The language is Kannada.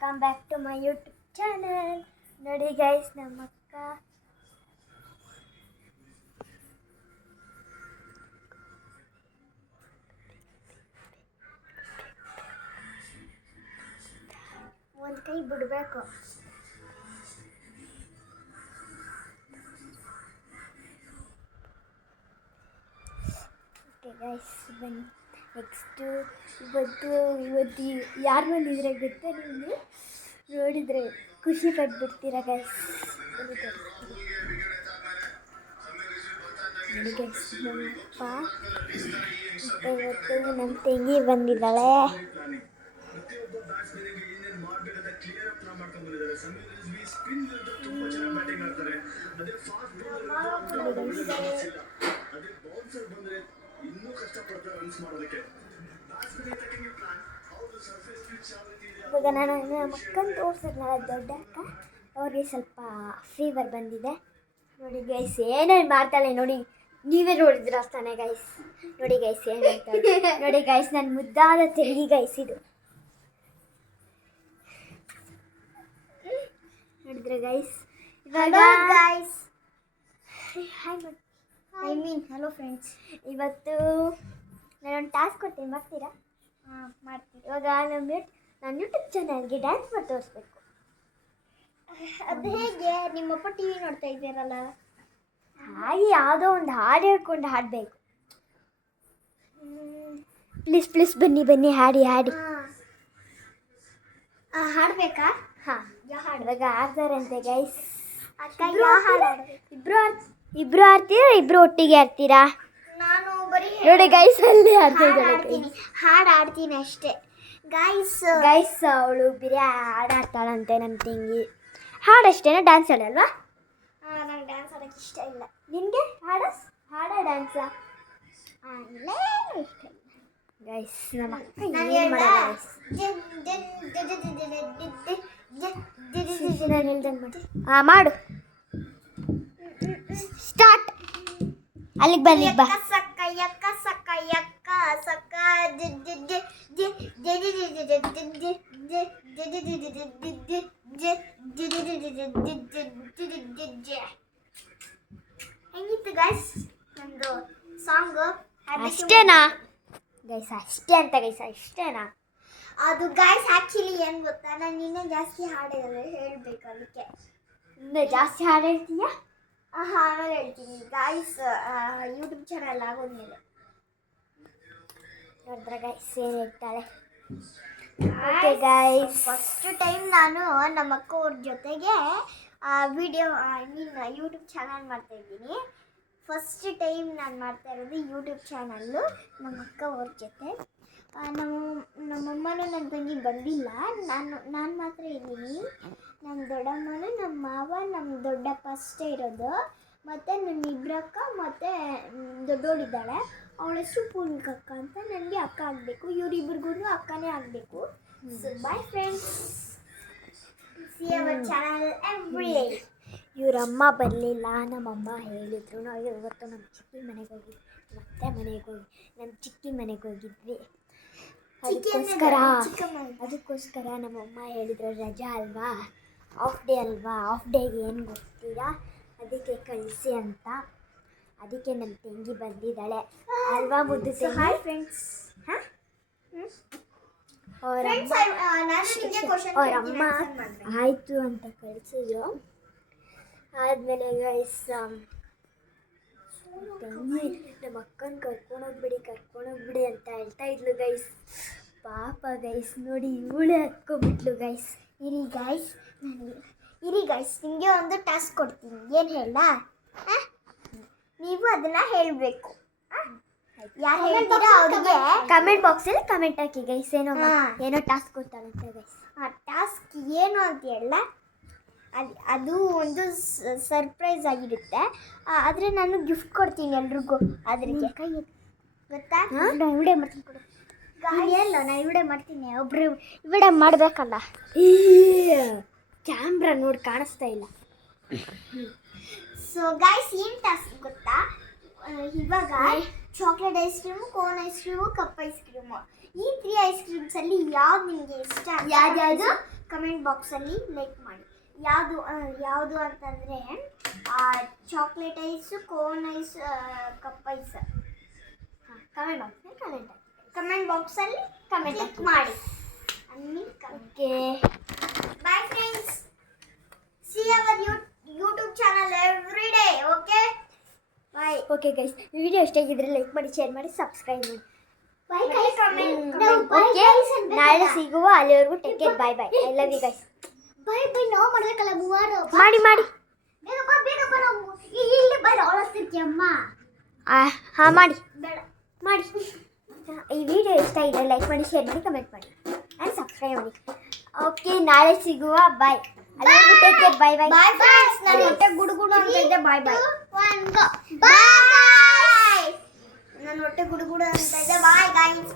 Welcome back to my YouTube channel. ನೋಡಿ ಗೈಸ್, ನಮ್ಮ ಅಕ್ಕ ಒಂದು ಕೈ ಬಿಡಬೇಕು. ಓಕೆ ಗೈಸ್, ಬನ್ನಿ ನೆಕ್ಸ್ಟು. ಇವತ್ತು ಯಾರು ಬಂದಿದ್ರೆ ಗೊತ್ತಾ ನಿಮಗೆ? ನೋಡಿದರೆ ಖುಷಿ ಪಟ್ಬಿಡ್ತೀರಾ ಗೈಸ್. ನೋಡಿ ಗೈಸ್, ನಮ್ಮಪ್ಪ ಇವತ್ತು ನಮ್ಮ ತಂಗಿ ಬಂದಿದ್ದಾಳೆ. ಇವಾಗ ನಾನು ನಮ್ಮ ಅಕ್ಕನ ತೋರಿಸಿದ್ನಲ್ಲ, ದೊಡ್ಡ ಅಕ್ಕ, ಅವ್ರಿಗೆ ಸ್ವಲ್ಪ ಫೀವರ್ ಬಂದಿದೆ. ನೋಡಿ ಗೈಸ್, ಏನೇನು ಮಾಡ್ತಾಳೆ ನೋಡಿ, ನೀವೇ ನೋಡಿದ್ರ ತಾನೆ ಗೈಸ್. ನೋಡಿ ಗೈಸ್ ಏನು ಮಾಡ್ತಾಳೆ ನೋಡಿ ಗೈಸ್, ನನ್ನ ಮುದ್ದಾದ ತಂಗಿ ಗೈಸ್ ಇದು. ನೋಡಿದ್ರೆ ಗೈಸ್, ಇವಾಗ ಗೈಸ್ ಹಲೋ ಫ್ರೆಂಡ್ಸ್. ಇವತ್ತು ನಾನೊಂದು ಟಾಸ್ಕ್ ಕೊಡ್ತೀನಿ, ಮಾಡ್ತೀರಾ? ಮಾಡ್ತೀನಿ. ಇವಾಗ ನನ್ನ ಯೂಟ್ಯೂಬ್ ಚಾನಲ್ಗೆ ಡ್ಯಾನ್ಸ್ ಮಾಡಿ ತೋರಿಸ್ಬೇಕು. ಅದು ಹೇಗೆ? ನಿಮ್ಮಪ್ಪ ಟಿ ವಿ ನೋಡ್ತಾ ಇದ್ದೀರಲ್ಲ, ಹಾಗೆ ಯಾವುದೋ ಒಂದು ಹಾಡು ಹೇಳ್ಕೊಂಡು ಹಾಡಬೇಕು. ಪ್ಲೀಸ್ ಪ್ಲೀಸ್ ಬನ್ನಿ ಹಾಡಿ ಹಾಡಬೇಕಾ? ಹಾಂ, ಇವಾಗ ಆಡ್ತಾರಂತೆ ಗೈಸ್. ಇಬ್ರು ಆಡ್ತೀರಾ? ಇಬ್ರು ಒಟ್ಟಿಗೆ ಆಡ್ತೀರಾ? ನಾನು ಬರೀ ನೋಡಿ ಗೈಸ್, ಅಲ್ಲಿ ಆಡ್ತೀನಿ, ಹಾಡು ಆಡ್ತೀನಿ ಅಷ್ಟೇ ಗೈಸ್. ಅವಳು ಬೇರೆ ಹಾಡಾಡ್ತಾಳಂತೆ ನಮ್ಮ ತಂಗಿ. ಹಾಡಷ್ಟೇನಾ, ಡ್ಯಾನ್ಸ್ ಆಡಲ್ವಾ? ನಂಗೆ ಡ್ಯಾನ್ಸ್ ಆಡೋಕ್ಕೆ ಇಷ್ಟ ಇಲ್ಲ. ನಿನಗೆ ಹಾಡ ಡ್ಯಾನ್ಸಾ? ಇಲ್ಲ, ಇಷ್ಟ ಇಲ್ಲ ಗೈಸ್. ನಮ್ಮ ಅಕ್ಕ ಏನು ಮಾಡೋದು ಗೈಸ್? ಮಾಡು, ಸ್ಟಾರ್ಟ್. ಅಲ್ಲಿಗೆ ಬನ್ನಿ ಬಾ. ಹೆಂಗಿತ್ತು ಗೈಸ್ ನಮ್ಮದು ಸಾಂಗು? ಅಷ್ಟೇನಾ ಗೈಸ್? ಅಷ್ಟೇ ಅಂತ ಗೈಸ್, ಅಷ್ಟೇನಾ? ಅದು ಗೈಸ್ ಆ್ಯಕ್ಚುಲಿ ಏನು ಗೊತ್ತಾ, ನಾನು ಇನ್ನೂ ಜಾಸ್ತಿ ಹಾಡು ಹೇಳಬೇಕು, ಅದಕ್ಕೆ ಇನ್ನೂ ಜಾಸ್ತಿ ಹಾಡು ಹೇಳ್ತೀಯಾ? ಆಮೇಲೆ ಹೇಳ್ತೀನಿ ಗೈಸ್, ಯೂಟ್ಯೂಬ್ ಚಾನಲ್ ಆಗೋದ್ಮೇಲೆ. ನೋಡಿದ್ರೆ ಗೈಸ್ ಏನು ಹೇಳ್ತಾಳೆ. ಓಕೆ ಗೈಸ್, ಫಸ್ಟ್ ಟೈಮ್ ನಾನು ನಮ್ಮ ಅಕ್ಕ ಅವ್ರ ಜೊತೆಗೆ ವಿಡಿಯೋ ಯೂಟ್ಯೂಬ್ ಚಾನಲ್ ಮಾಡ್ತಾಯಿದ್ದೀನಿ. ಫಸ್ಟ್ ಟೈಮ್ ನಾನು ಮಾಡ್ತಾ ಇರೋದು ಯೂಟ್ಯೂಬ್ ಚಾನಲ್ಲು ನಮ್ಮ ಅಕ್ಕ ಅವ್ರ ಜೊತೆ. ನಮ್ಮಮ್ಮನೂ ನನ್ನ ತಂಗಿ ಬಂದಿಲ್ಲ, ನಾನು ಮಾತ್ರ ಇದ್ದೀನಿ. ನಮ್ಮ ದೊಡ್ಡಮ್ಮನೂ ನಮ್ಮ ಮಾವ ನಮ್ಮ ದೊಡ್ಡಪ್ಪ ಅಷ್ಟೇ ಇರೋದು. ಮತ್ತು ನನ್ನ ಇಬ್ಬರಕ್ಕ ಮತ್ತು ದೊಡ್ಡೋಳಿದ್ದಾಳೆ, ಅವಳ ಹೆಸರು ಪೂರ್ಣಿಕ ಅಕ್ಕ ಅಂತ. ನನಗೆ ಅಕ್ಕ ಆಗಬೇಕು, ಇವರಿಬ್ರಿಗೂ ಅಕ್ಕನೇ ಆಗಬೇಕು. So bye friends, see our channel every day. ಇವರಮ್ಮ ಬರಲಿಲ್ಲ, ನಮ್ಮಮ್ಮ ಹೇಳಿದರು. ನಾವು ಇವತ್ತು ನಮ್ಮ ಚಿಕ್ಕಿ ಮನೆಗೆ ಹೋಗಿದ್ವಿ, ಮತ್ತೆ ಮನೆಗೆ ಹೋಗಿ ನಮ್ಮ ಚಿಕ್ಕಿ ಮನೆಗೆ ಹೋಗಿದ್ವಿ. ಅದಕ್ಕೋಸ್ಕರ ನಮ್ಮಮ್ಮ ಹೇಳಿದ್ರು, ರಜಾ ಅಲ್ವಾ, ಆಫ್ ಡೇ ಅಲ್ವಾ, ಆಫ್ ಡೇಗೆ ಏನು ಗೊತ್ತೀರಾ, ಅದಕ್ಕೆ ಕಳಿಸಿ ಅಂತ. ಅದಕ್ಕೆ ನಮ್ಮ ತಂಗಿ ಬಂದಿದ್ದಾಳೆ ಅಲ್ವಾ ಮುದ್ದು ತಂಗಿ? Hi friends. ಹಾಂ, ಅವರಮ್ಮ ಆಯಿತು ಅಂತ ಕಳಿಸಿದ್ರು. ಆದಮೇಲೆ ಗೈಸ್ ತಂಗಿ ನಮ್ಮ ಅಕ್ಕನ ಕರ್ಕೊಂಡೋಗ್ಬಿಡಿ ಅಂತ ಹೇಳ್ತಾ ಇದ್ಲು ಗೈಸ್. ಪಾಪ ಗೈಸ್, ನೋಡಿ ಇವಳೇ ಹತ್ಕೊಬಿಟ್ಲು ಗೈಸ್. ಇರಿ ಗೈಸ್, ನಿಮಗೆ ಒಂದು ಟಾಸ್ಕ್ ಕೊಡ್ತೀನಿ, ಏನು ಹೇಳ? ನೀವು ಅದನ್ನು ಹೇಳಬೇಕು. ಯಾರು ಹೇಳ್ತೀರಾ ಅವ್ರಿಗೆ ಕಮೆಂಟ್ ಬಾಕ್ಸಲ್ಲಿ ಕಮೆಂಟ್ ಹಾಕಿ ಗೈಸ್. ಏನೋ ಟಾಸ್ಕ್ ಕೊಡ್ತಾಳಂತೆ ಗೈಸ್. ಆ ಟಾಸ್ಕ್ ಏನು ಅಂತ ಹೇಳ, ಅದು ಒಂದು ಸರ್ಪ್ರೈಸ್ ಆಗಿರುತ್ತೆ. ಆದರೆ ನಾನು ಗಿಫ್ಟ್ ಕೊಡ್ತೀನಿ ಎಲ್ರಿಗೂ. ಅದ್ರಿಗೆ ಕೈ ಗೊತ್ತಾ? ನಾನು ವಿಡಿಯೋ ಮಾಡ್ತೀನಿ ಕೊಡು. ಎಲ್ಲ ನಾನು ವಿಡಿಯೋ ಮಾಡ್ತೀನಿ, ಒಬ್ಬರು ವಿಡಿಯೋ ಮಾಡಬೇಕಲ್ಲ. ಕ್ಯಾಮ್ರಾ ನೋಡಿ ಕಾಣಿಸ್ತಾ ಇಲ್ಲ. ಸೊ ಗೈಸ್, ಏನು ಟಾಸ್ಕ್ ಗೊತ್ತಾ? ಇವಾಗ chocolate ice cream, cone ice cream, cup ice cream, ಈ 3 ಐಸ್ ಕ್ರೀಮ್ಸಲ್ಲಿ ಯಾವ್ದು ನಿಮಗೆ ಇಷ್ಟ? ಯಾವ್ದು? ಕಮೆಂಟ್ ಬಾಕ್ಸಲ್ಲಿ ಲೈಕ್ ಮಾಡಿ. ಯಾವುದು ಅಂತಂದರೆ chocolate ice, cone ice, cup ice. Comment ಬಾಕ್ಸಲ್ಲಿ ಕಮೆಂಟ್ ಮಾಡಿ. Okay bye friends, see our YouTube channel every day. Okay bye. Okay guys, video ಇಷ್ಟ ಆಗಿದ್ರೆ ಲೈಕ್ ಮಾಡಿ, ಶೇರ್ ಮಾಡಿ, ಸಬ್ಸ್ಕ್ರೈಬ್ ಮಾಡಿ. ನಾಳೆ ಸಿಗುವ, ಅಲ್ಲಿವರೆಗೂ take care. Bye bye. I love you guys. Bye bye. ನಾವು ಮಾಡಬೇಕಲ್ಲ ಮೂವರು. ಮಾಡಿ ಬೇಗ ಬಾ, ಬೇಗ ಬಾ. ನಾವು ಇಲ್ಲಿ ಬರ ಅವಳಸ್ತಿರ್ತೀಯಮ್ಮ. ಹಾಂ ಮಾಡಿ ಮಾಡಿ. ಈ ವಿಡಿಯೋ ಇಷ್ಟ ಇದೆ ಲೈಕ್ ಮಾಡಿ, ಶೇರ್ ಮಾಡಿ, ಕಮೆಂಟ್ ಮಾಡಿ ಆ್ಯಂಡ್ ಸಬ್ಸ್ಕ್ರೈಬ್ ಮಾಡಿ. ಓಕೆ, ನಾಳೆ ಸಿಗುವ. ಬಾಯ್. ಅಲ್ಲಿವರೆಗೂ take care. Bye bye. Bye friends. ನಾನು ಹೊಟ್ಟೆ ಗುಡುಗುಡು ಅಂತ ಇದ್ದೆ. ಬಾಯ್ ಬಾಯ್. ಬಾಯ್. ನನ್ನ ಹೊಟ್ಟೆ ಗುಡುಗುಡು ಅಂತ ಇದೆ. Bye guys.